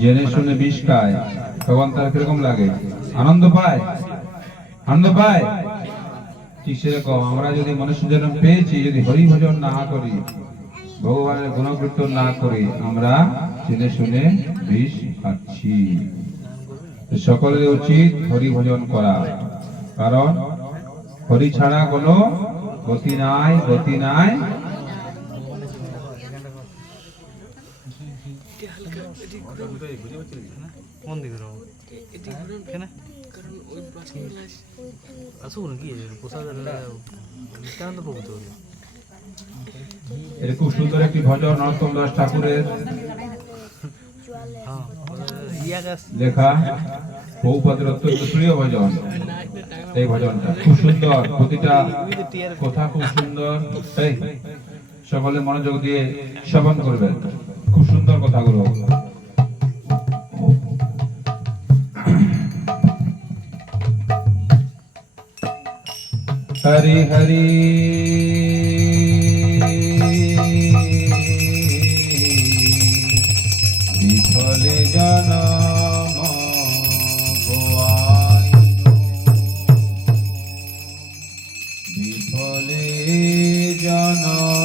জেনে শুনে বিষ খায়, তখন তার কীরকম লাগে? আনন্দ পায়? আনন্দ পায়? ঠিক সেরকম। আমরা যদি মনুষ্য জন্ম পেয়েছি, যদি হরি ভজন না করি, ভগবানের গুণকীর্তন না করি, আমরা জেনে শুনে বিষ খাচ্ছি। সকলের উচিত হরি ভজন করা। কারণ হরি ছাড়া কোনো গতি নাই গতি নাই খুব সুন্দর একটি ভজন দাস ঠাকুরের লেখা অত্যন্ত প্রিয় ভজন এই ভজনটা খুব সুন্দর, প্রতিটা কথা খুব সুন্দর সকলে মনোযোগ দিয়ে শ্রবণ করবেন। খুব সুন্দর কথাগুলো। हरि हरि विफले जनम विफले जनम